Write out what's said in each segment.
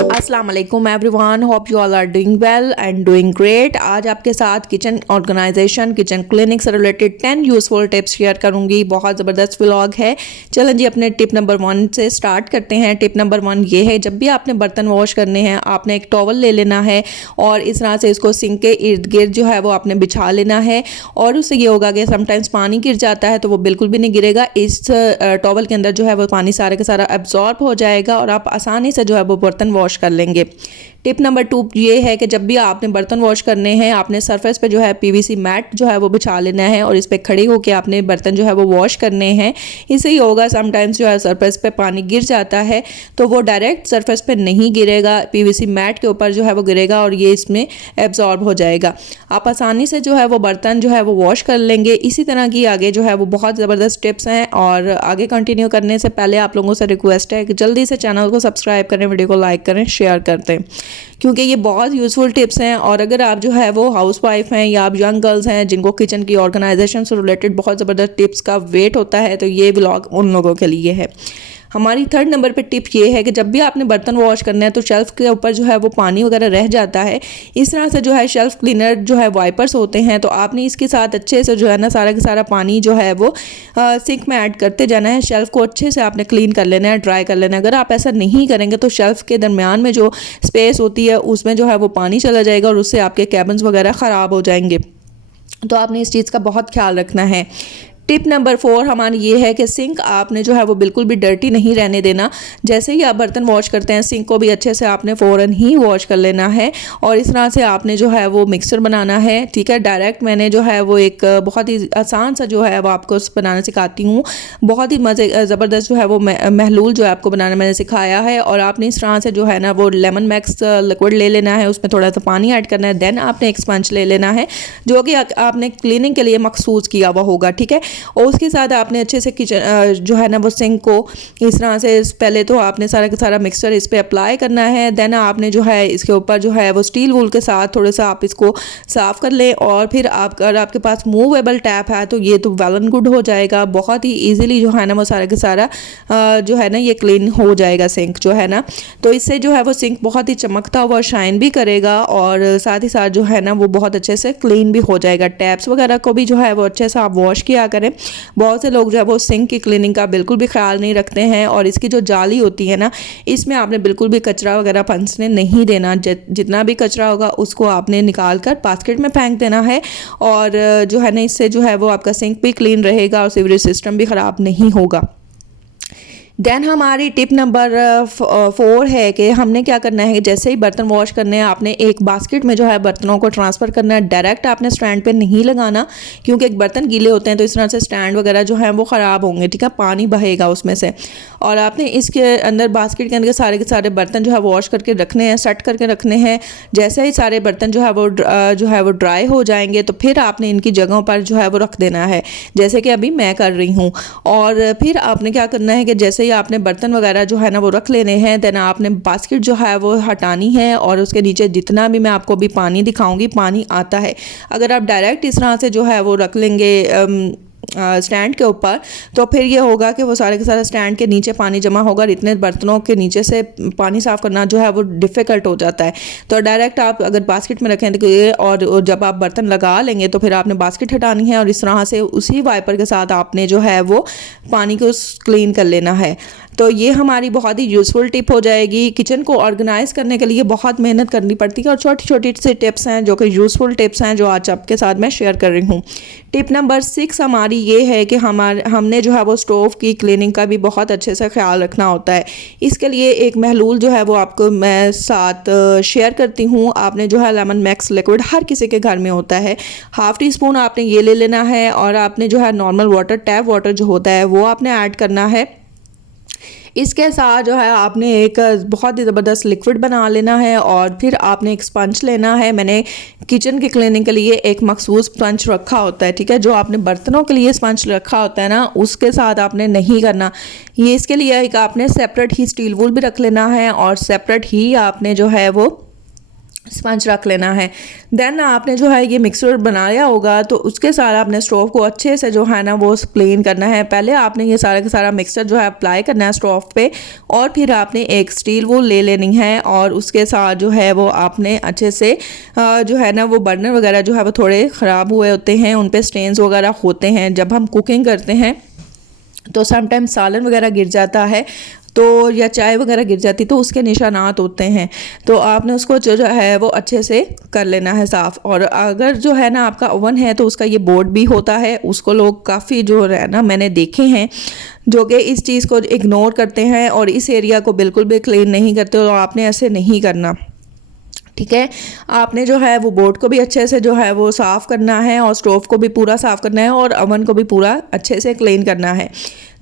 अस्सलाम वालेकुम everyone, hope you all are doing well and doing great. आज आपके साथ किचन ऑर्गेनाइजेशन, किचन क्लीनिंग से रिलेटेड 10 यूज़फुल टिप्स शेयर करूंगी। बहुत ज़बरदस्त व्लॉग है। चलें जी, अपने टिप नंबर 1 से स्टार्ट करते हैं। टिप नंबर 1 ये है, जब भी आपने बर्तन वॉश करने हैं आपने एक टॉवल ले लेना है और इस तरह से इसको सिंक के इर्द गिर्द जो है वो आपने बिछा लेना है। और उससे ये होगा कि समटाइम्स पानी गिर जाता है तो वो बिल्कुल भी नहीं गिरेगा। इस टॉवल के अंदर जो है वो पानी सारा का सारा एब्जॉर्ब हो जाएगा और आप आसानी से जो है वो बर्तन वॉश कर लेंगे। टिप नंबर 2 ये है कि जब भी आपने बर्तन वॉश करने हैं आपने सरफेस पे जो है पीवीसी मैट जो है वो बिछा लेना है और इस पे खड़े होकर आपने बर्तन जो है वो वॉश करने हैं। इससे ही होगा, समटाइम्स जो है सरफेस पे पानी गिर जाता है तो वो डायरेक्ट सरफेस पे नहीं गिरेगा, पीवीसी मैट के ऊपर जो है वो गिरेगा और ये इसमें एब्जॉर्ब हो जाएगा। आप आसानी से जो है वो बर्तन जो है वो वॉश कर लेंगे। इसी तरह की आगे जो है वो बहुत ज़बरदस्त टिप्स हैं और आगे कंटिन्यू करने से पहले आप लोगों से रिक्वेस्ट है कि जल्दी से चैनल को सब्सक्राइब करें, वीडियो को लाइक करें, शेयर कर दें, क्योंकि ये बहुत यूज़फुल टिप्स हैं। और अगर आप जो है वो हाउस वाइफ हैं या आप यंग गर्ल्स हैं जिनको किचन की ऑर्गेनाइजेशन से रिलेटेड बहुत ज़बरदस्त टिप्स का वेट होता है तो ये व्लॉग उन लोगों के लिए है। हमारी 3rd नंबर पे टिप ये है कि जब भी आपने बर्तन वॉश करना है तो शेल्फ़ के ऊपर जो है वो पानी वगैरह रह जाता है। इस तरह से जो है शेल्फ़ क्लीनर जो है वाइपर्स होते हैं तो आपने इसके साथ अच्छे से जो है ना सारा का सारा पानी जो है वो सिंक में ऐड करते जाना है। शेल्फ़ को अच्छे से आपने क्लीन कर लेना है, ड्राई कर लेना है। अगर आप ऐसा नहीं करेंगे तो शेल्फ़ के दरमियान में जो स्पेस होती है उसमें जो है वो पानी चला जाएगा और उससे आपके कैबिन्स वगैरह ख़राब हो जाएंगे। तो आपने इस चीज़ का बहुत ख्याल रखना है। टिप नंबर 4 हमारी ये है कि सिंक आपने जो है वो बिल्कुल भी डर्टी नहीं रहने देना। जैसे ही आप बर्तन वॉश करते हैं सिंक को भी अच्छे से आपने फ़ौरन ही वॉश कर लेना है और इस तरह से आपने जो है वो मिक्सचर बनाना है। ठीक है, डायरेक्ट मैंने जो है वो एक बहुत ही आसान सा जो है वो आपको बनाना सिखाती हूँ। बहुत ही मज़े ज़बरदस्त जो है वो महलूल जो है आपको बनाना मैंने सिखाया है। और आपने इस तरह से जो है ना वो लेमन मैक्स लिक्विड ले लेना है, उसमें थोड़ा सा पानी ऐड करना है, देन आपने एक स्पंज ले लेना है जो कि आपने क्लीनिंग के लिए मखसूस किया हुआ होगा। ठीक है, और उसके साथ आपने अच्छे से किचन जो है ना वो सिंक को इस तरह से पहले तो आपने सारा का सारा मिक्सचर इस पे अप्लाई करना है। देन आपने जो है इसके ऊपर जो है वो स्टील वूल के साथ थोड़ा सा आप इसको साफ़ कर लें और फिर अगर आपके पास मूवेबल टैप है तो ये तो वेल एंड गुड हो जाएगा। बहुत ही ईजिली जो है ना वो सारा का सारा जो है ना ये क्लीन हो जाएगा सिंक जो है ना। तो इससे जो है वो सिंक बहुत ही चमकता हुआ शाइन भी करेगा और साथ ही साथ जो है ना वो बहुत अच्छे से क्लीन भी हो जाएगा। टैप्स वगैरह को भी जो है वो अच्छे से आप वॉश किया करें। बहुत से लोग जो है वो सिंक की क्लीनिंग का बिल्कुल भी ख्याल नहीं रखते हैं और इसकी जो जाली होती है ना इसमें आपने बिल्कुल भी कचरा वगैरह फंसने नहीं देना। जितना भी कचरा होगा उसको आपने निकाल कर बास्केट में फेंक देना है और जो है ना इससे जो है वो आपका सिंक भी क्लीन रहेगा और सीवरेज सिस्टम भी ख़राब नहीं होगा। देन हमारी टिप नंबर 4 है कि हमने क्या करना है, जैसे ही बर्तन वॉश करने हैं आपने एक बास्केट में जो है बर्तनों को ट्रांसफ़र करना है। डायरेक्ट आपने स्टैंड पे नहीं लगाना क्योंकि एक बर्तन गीले होते हैं तो इस तरह से स्टैंड वगैरह जो है वो ख़राब होंगे। ठीक है, पानी बहेगा उसमें से। और आपने इसके अंदर बास्केट के अंदर सारे के सारे बर्तन जो है वॉश करके रखने हैं, सेट करके रखने हैं। जैसे ही सारे बर्तन जो है वो ड्राई हो जाएंगे तो फिर आपने इनकी जगहों पर जो है वो रख देना है, जैसे कि अभी मैं कर रही हूँ। और फिर आपने क्या करना है कि जैसे आपने बर्तन वगैरह जो है ना वो रख लेने हैं, देन आपने बास्केट जो है वो हटानी है और उसके नीचे जितना भी मैं आपको भी पानी दिखाऊंगी पानी आता है। अगर आप डायरेक्ट इस तरह से जो है वो रख लेंगे स्टैंड के ऊपर तो फिर ये होगा कि वो सारे के सारे स्टैंड के नीचे पानी जमा होगा और इतने बर्तनों के नीचे से पानी साफ़ करना जो है वो डिफ़िकल्ट हो जाता है। तो डायरेक्ट आप अगर बास्केट में रखें तो ये और जब आप बर्तन लगा लेंगे तो फिर आपने बास्केट हटानी है और इस तरह से उसी वाइपर के साथ आपने जो है वो पानी को क्लीन कर लेना है। तो ये हमारी बहुत ही यूज़फुल टिप हो जाएगी। किचन को ऑर्गेनाइज़ करने के लिए बहुत मेहनत करनी पड़ती है और छोटी छोटी सी टिप्स हैं जो कि यूज़फुल टिप्स हैं जो आज आपके साथ मैं शेयर कर रही हूँ। टिप नंबर 6 हमारी ये है कि हमने जो है वो स्टोव की क्लीनिंग का भी बहुत अच्छे से ख्याल रखना होता है। इसके लिए एक महलूल जो है वो आपको मैं साथ शेयर करती हूँ। आपने जो है लेमन मैक्स लिक्विड हर किसी के घर में होता है, ½ टीस्पून आपने ये ले लेना है और आपने जो है नॉर्मल वाटर, टैप वाटर जो होता है वो आपने ऐड करना है। इसके साथ जो है आपने एक बहुत ही ज़बरदस्त लिक्विड बना लेना है और फिर आपने एक स्पंज लेना है। मैंने किचन की क्लीनिंग के लिए एक मखसूस स्पंज रखा होता है। ठीक है, जो आपने बर्तनों के लिए स्पंज रखा होता है ना उसके साथ आपने नहीं करना। ये इसके लिए एक आपने सेपरेट ही स्टील वूल भी रख लेना है और सेपरेट ही आपने जो है वो स्पंज रख लेना है। देन आपने जो है ये मिक्सर बनाया होगा तो उसके साथ आपने स्टोव को अच्छे से जो है ना वो क्लीन करना है। पहले आपने ये सारा का सारा मिक्सचर जो है अप्लाई करना है स्टोव पे, और फिर आपने एक स्टील वूल ले लेनी है और उसके साथ जो है वो आपने अच्छे से जो है ना वो बर्नर वगैरह जो है वो थोड़े ख़राब हुए होते हैं, उन पर स्टेन्स वगैरह होते हैं। जब हम कुकिंग करते हैं तो समटाइम्स सालन वगैरह गिर जाता है तो या चाय वगैरह गिर जाती तो उसके निशानात होते हैं। तो आपने उसको जो है वो अच्छे से कर लेना है साफ़। और अगर जो है ना आपका ओवन है तो उसका ये बोर्ड भी होता है, उसको लोग काफ़ी जो है ना मैंने देखे हैं जो कि इस चीज़ को इग्नोर करते हैं और इस एरिया को बिल्कुल भी क्लीन नहीं करते। और आपने ऐसे नहीं करना, ठीक है। आपने जो है वो बोर्ड को भी अच्छे से जो है वो साफ़ करना है और स्टोव को भी पूरा साफ़ करना है और अवन को भी पूरा अच्छे से क्लीन करना है।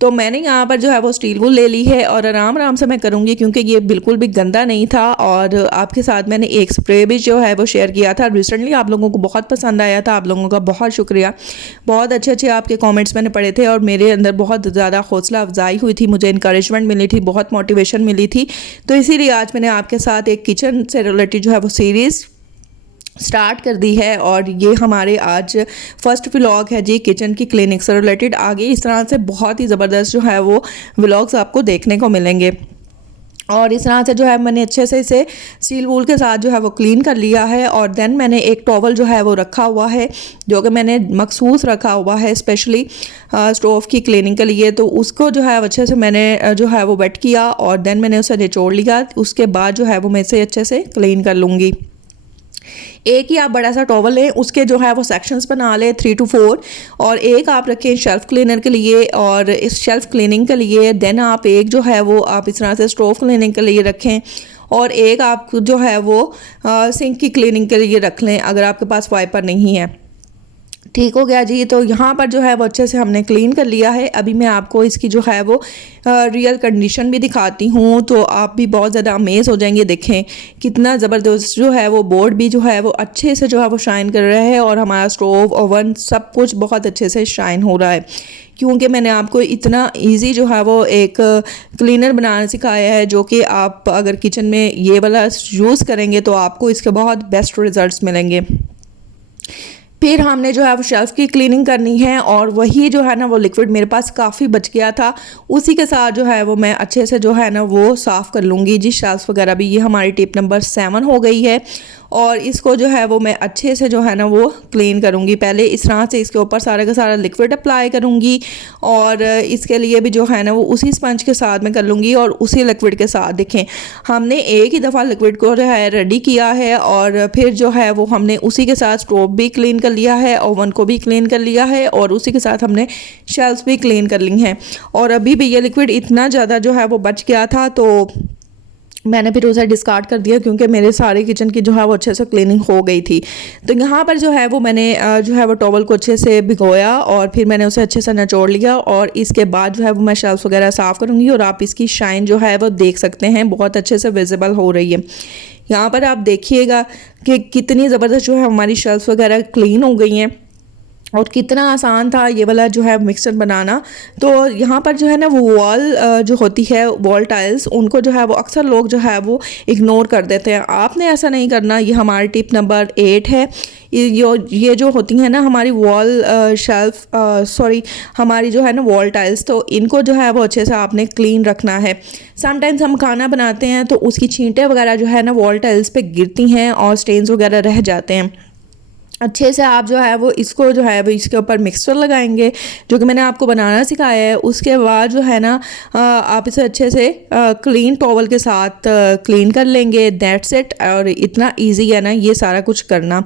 तो मैंने यहाँ पर जो है वो स्टील वूल ले ली है और आराम आराम से मैं करूँगी क्योंकि ये बिल्कुल भी गंदा नहीं था। और आपके साथ मैंने एक स्प्रे भी जो है वो शेयर किया था रिसेंटली, आप लोगों को बहुत पसंद आया था, आप लोगों का बहुत शुक्रिया। बहुत अच्छे अच्छे आपके कमेंट्स मैंने पढ़े थे और मेरे अंदर बहुत ज़्यादा हौसला अफजाई हुई थी, मुझे इंकरेजमेंट मिली थी, बहुत मोटिवेशन मिली थी। तो इसीलिए आज मैंने आपके साथ एक किचन से रिलेटेड जो है वो सीरीज़ स्टार्ट कर दी है। और ये हमारे आज फर्स्ट व्लॉग है जी किचन की क्लीनिंग से रिलेटेड। आगे इस तरह से बहुत ही ज़बरदस्त जो है वो व्लॉग्स आपको देखने को मिलेंगे। और इस तरह से जो है मैंने अच्छे से इसे स्टील वूल के साथ जो है वो क्लीन कर लिया है। और देन मैंने एक टॉवल जो है वो रखा हुआ है जो कि मैंने मखसूस रखा हुआ है स्पेशली स्टोव की क्लीनिंग के लिए। तो उसको जो है अच्छे से मैंने जो है वो वेट किया और देन मैंने उसे निचोड़ लिया। उसके बाद जो है वो मैं इसे अच्छे से क्लीन कर लूँगी। एक ही आप बड़ा सा टॉवल लें, उसके जो है वो सेक्शंस बना लें 3 to 4, और एक आप रखें शेल्फ़ क्लीनर के लिए और इस शेल्फ़ क्लीनिंग के लिए। देन आप एक जो है वो आप इस तरह से स्टोव क्लीनिंग के लिए रखें और एक आप जो है वो सिंक की क्लीनिंग के लिए रख लें अगर आपके पास वाइपर नहीं है। ठीक हो गया जी। तो यहाँ पर जो है वो अच्छे से हमने क्लीन कर लिया है। अभी मैं आपको इसकी जो है वो रियल कंडीशन भी दिखाती हूँ तो आप भी बहुत ज़्यादा अमेज़ हो जाएंगे। देखें कितना ज़बरदस्त जो है वो बोर्ड भी जो है वो अच्छे से जो है वो शाइन कर रहा है और हमारा स्टोव ओवन सब कुछ बहुत अच्छे से शाइन हो रहा है क्योंकि मैंने आपको इतना इजी जो है वो एक क्लीनर बनाना सिखाया है जो कि आप अगर किचन में ये वाला यूज़ करेंगे तो आपको इसके बहुत बेस्ट रिज़ल्ट्स मिलेंगे। फिर हमने जो है वो शेल्फ़ की क्लीनिंग करनी है और वही जो है ना वो लिक्विड मेरे पास काफ़ी बच गया था, उसी के साथ जो है वो मैं अच्छे से जो है ना वो साफ़ कर लूँगी जी शेल्फ़ वगैरह भी। ये हमारी टिप नंबर 7 हो गई है और इसको जो है वो मैं अच्छे से जो है ना वो क्लीन करूँगी। पहले इस तरह से इसके ऊपर सारा का सारा लिक्विड अप्लाई करूँगी और इसके लिए भी जो है ना वो उसी स्पंज के साथ मैं कर लूँगी और उसी लिक्विड के साथ। देखें हमने एक ही दफ़ा लिक्विड को जो है रेडी किया है और फिर जो है वो हमने उसी के साथ स्टोव भी क्लीन कर लिया है, ओवन को भी क्लीन कर लिया है और उसी के साथ हमने शेल्फ्स भी क्लीन कर ली हैं। और अभी भी ये लिक्विड इतना ज़्यादा जो है वो बच गया था तो मैंने फिर उसे डिस्कार्ड कर दिया क्योंकि मेरे सारे किचन की जो है वो अच्छे से क्लीनिंग हो गई थी। तो यहाँ पर जो है वो मैंने जो है वो टॉवल को अच्छे से भिगोया और फिर मैंने उसे अच्छे से निचोड़ लिया और इसके बाद जो है वो मैं शेल्फ वगैरह साफ़ करूँगी और आप इसकी शाइन जो है वो देख सकते हैं बहुत अच्छे से विजिबल हो रही है। यहाँ पर आप देखिएगा कि कितनी ज़बरदस्त जो है हमारी शेल्फ वगैरह क्लीन हो गई हैं और कितना आसान था ये वाला जो है मिक्सचर बनाना। तो यहाँ पर जो है ना वो वॉल जो होती है वॉल टाइल्स उनको जो है वो अक्सर लोग जो है वो इग्नोर कर देते हैं। आपने ऐसा नहीं करना। ये हमारी टिप नंबर 8 है। ये जो होती हैं ना हमारी वॉल शेल्फ सॉरी हमारी जो है ना वॉल टाइल्स, तो इनको जो है वो अच्छे से आपने क्लीन रखना है। समटाइम्स हम खाना बनाते हैं तो उसकी छींटें वगैरह जो है ना वॉल टाइल्स पे गिरती हैं और स्टेन्स वगैरह रह जाते हैं। अच्छे से आप जो है वो इसको जो है वो इसके ऊपर मिक्सचर लगाएंगे जो कि मैंने आपको बनाना सिखाया है। उसके बाद जो है ना आप इसे अच्छे से क्लीन टॉवल के साथ क्लीन कर लेंगे। That's it. और इतना इजी है ना ये सारा कुछ करना।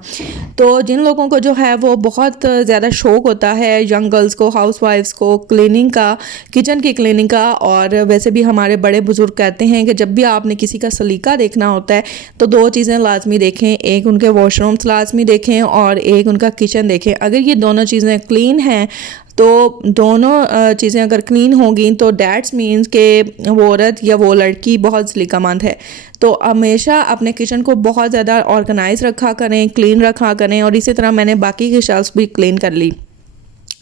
तो जिन लोगों को जो है वो बहुत ज़्यादा शौक़ होता है यंग गर्ल्स को, हाउसवाइफ्स को क्लीनिंग का, किचन की क्लीनिंग का, और वैसे भी हमारे बड़े बुजुर्ग कहते हैं कि जब भी आपने किसी का सलीका देखना होता है तो 2 चीज़ें लाजमी देखें, एक उनके वॉशरूम्स लाजमी देखें और एक उनका किचन देखें। अगर ये दोनों चीज़ें क्लीन हैं तो दोनों चीज़ें अगर क्लीन होंगी तो डैट्स मीन्स कि वो औरत या वो लड़की बहुत सलीकामंद है। तो हमेशा अपने किचन को बहुत ज़्यादा ऑर्गेनाइज रखा करें, क्लीन रखा करें। और इसी तरह मैंने बाकी के शेल्फ्स भी क्लीन कर ली।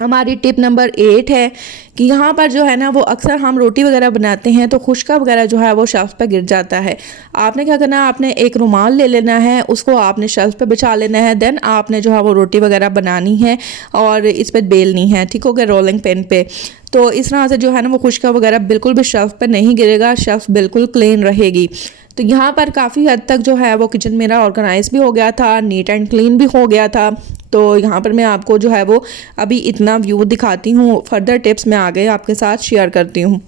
हमारी टिप नंबर 8 है कि यहाँ पर जो है ना वो अक्सर हम रोटी वगैरह बनाते हैं तो खुशका वगैरह जो है वो शेल्फ पे गिर जाता है। आपने क्या करना है, आपने एक रुमाल ले लेना है, उसको आपने शेल्फ पे बिछा लेना है, देन आपने जो है वो रोटी वगैरह बनानी है और इस पर बेलनी है, ठीक हो गया, रोलिंग पेन पे। तो इस तरह से जो है ना वो खुशका वगैरह बिल्कुल भी शेल्फ पे नहीं गिरेगा, शेल्फ बिल्कुल क्लीन रहेगी। तो यहाँ पर काफ़ी हद तक जो है वो किचन मेरा ऑर्गेनाइज भी हो गया था, नीट एंड क्लीन भी हो गया था। तो यहाँ पर मैं आपको जो है वो अभी इतना व्यू दिखाती हूँ, फर्दर टिप्स मैं आगे आपके साथ शेयर करती हूँ।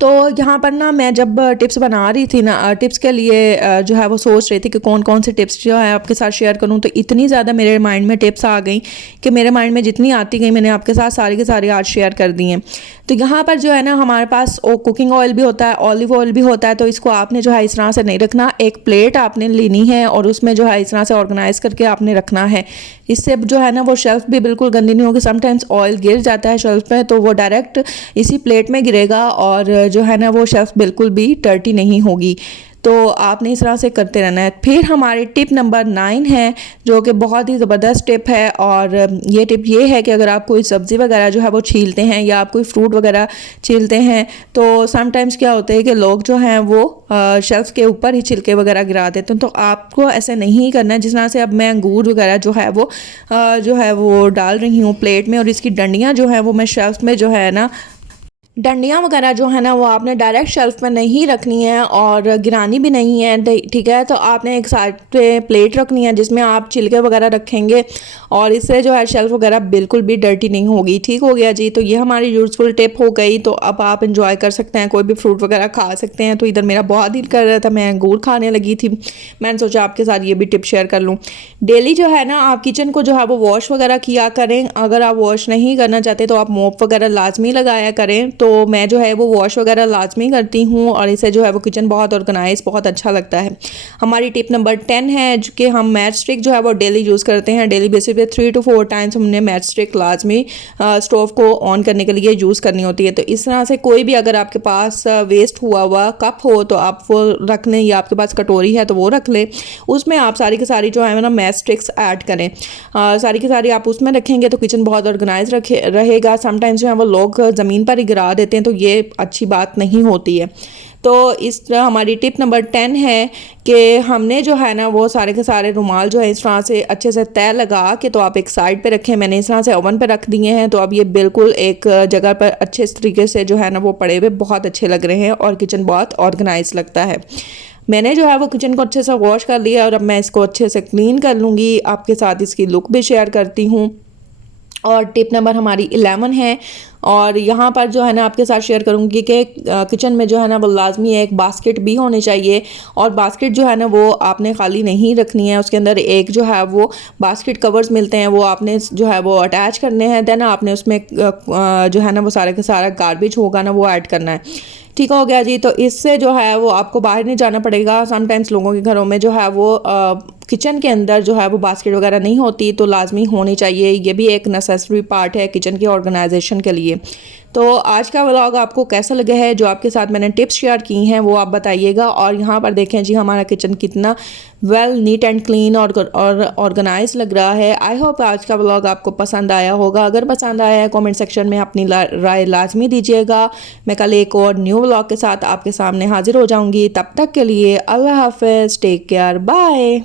तो यहाँ पर ना मैं जब टिप्स बना रही थी ना, टिप्स के लिए जो है वो सोच रही थी कि कौन कौन से टिप्स जो है आपके साथ शेयर करूँ, तो इतनी ज़्यादा मेरे माइंड में टिप्स आ गई कि मेरे माइंड में जितनी आती गई मैंने आपके साथ सारी के सारी आज शेयर कर दी हैं। तो यहाँ पर जो है ना हमारे पास कुकिंग ऑयल भी होता है, ऑलिव ऑयल भी होता है। तो इसको आपने जो है इस तरह से नहीं रखना, एक प्लेट आपने लेनी है और उसमें जो है इस तरह से ऑर्गेनाइज करके आपने रखना है। इससे जो है ना वो शेल्फ भी बिल्कुल गंदी नहीं होगी। समटाइम्स ऑयल गिर जाता है शेल्फ पे तो वो डायरेक्ट इसी प्लेट में गिरेगा और जो है ना वो शेल्फ बिल्कुल भी डर्टी नहीं होगी। तो आपने इस तरह से करते रहना है। फिर हमारी टिप नंबर 9 है जो कि बहुत ही ज़बरदस्त टिप है, और ये टिप ये है कि अगर आप कोई सब्ज़ी वगैरह जो है वो छीलते हैं या आप कोई फ्रूट वगैरह छीलते हैं तो समटाइम्स क्या होता है कि लोग जो हैं वो शेल्फ के ऊपर ही छिलके वगैरह गिरा देते हैं। तो आपको ऐसे नहीं करना है। जिस तरह से अब मैं अंगूर वगैरह जो है वो डाल रही हूँ प्लेट में, और इसकी डंडियाँ जो हैं वो मैं शेल्फ में जो है ना, डंडियाँ वगैरह जो है ना वो आपने डायरेक्ट शेल्फ में नहीं रखनी है और गिरानी भी नहीं है, ठीक है। तो आपने एक साइड पे प्लेट रखनी है जिसमें आप छिलके वगैरह रखेंगे और इससे जो है शेल्फ वगैरह बिल्कुल भी डर्टी नहीं होगी। ठीक हो गया जी। तो ये हमारी यूज़फुल टिप हो गई। तो अब आप इंजॉय कर सकते हैं, कोई भी फ्रूट वगैरह खा सकते हैं। तो इधर मेरा बहुत दिल कर रहा था, मैं अंगूर खाने लगी थी, मैंने सोचा आपके साथ ये भी टिप शेयर कर लूँ। डेली जो है ना आप किचन को जो है वो वॉश वगैरह किया करें। अगर आप वॉश नहीं करना चाहते तो आप मोप वगैरह लाजमी लगाया करें। तो मैं जो है वो वॉश वगैरह लाजमी करती हूँ और इससे जो है वो किचन बहुत ऑर्गेनाइज, बहुत अच्छा लगता है। हमारी टिप नंबर 10 है जो कि हम मैच स्टिक जो है वो डेली यूज़ करते हैं। डेली बेसिस पे 3 to 4 टाइम्स हमने मैच स्टिक लाजमी स्टोव को ऑन करने के लिए यूज़ करनी होती है। तो इस तरह से कोई भी अगर आपके पास वेस्ट हुआ कप हो तो आप वो रख लें, या आपके पास कटोरी है तो वो रख लें। उसमें आप सारी की सारी जो है ना मैच स्टिक्स ऐड करें। सारी की सारी आप उसमें रखेंगे तो किचन बहुत ऑर्गेनाइज रहेगा। समटाइम्स जो है वो लोग ज़मीन पर ही गिरा देते हैं, तो ये अच्छी बात नहीं होती है। तो इस तरह हमारी टिप नंबर 10 है कि हमने जो है ना वो सारे के सारे रुमाल जो है इस तरह से अच्छे से तय लगा के तो आप एक साइड पे रखें। मैंने इस तरह से ओवन पे रख दिए हैं, तो अब ये बिल्कुल एक जगह पर अच्छे तरीके से जो है ना वो पड़े हुए बहुत अच्छे लग रहे हैं और किचन बहुत ऑर्गेनाइज लगता है। मैंने जो है वो किचन को अच्छे से वॉश कर लिया और अब मैं इसको अच्छे से क्लीन कर लूँगी। आपके साथ इसकी लुक भी शेयर करती हूँ। और टिप नंबर हमारी 11 है, और यहाँ पर जो है ना आपके साथ शेयर करूँगी कि किचन में जो है ना वो लाजमी एक बास्केट भी होनी चाहिए। और बास्केट जो है ना वो आपने खाली नहीं रखनी है, उसके अंदर एक जो है वो बास्केट कवर्स मिलते हैं, वो आपने जो है वो अटैच करने हैं। देन आपने उसमें जो है ना वो सारे का सारा गार्बेज होगा ना वो ऐड करना है। ठीक हो गया जी। तो इससे जो है वो आपको बाहर नहीं जाना पड़ेगा। समटाइम्स लोगों के घरों में जो है वो किचन के अंदर जो है वो बास्केट वगैरह नहीं होती, तो लाजमी होनी चाहिए। ये भी एक नेसेसरी पार्ट है किचन की ऑर्गेनाइजेशन के लिए। तो आज का व्लॉग आपको कैसा लगा है, जो आपके साथ मैंने टिप्स शेयर की हैं वो आप बताइएगा। और यहाँ पर देखें जी हमारा किचन कितना वेल नीट एंड क्लीन और ऑर्गेनाइज लग रहा है। आई होप आज का व्लॉग आपको पसंद आया होगा। अगर पसंद आया है कमेंट सेक्शन में अपनी राय लाजमी दीजिएगा। मैं कल एक और न्यू व्लॉग के साथ आपके सामने हाजिर हो जाऊँगी। तब तक के लिए अल्लाह हाफिज़, टेक केयर, बाय।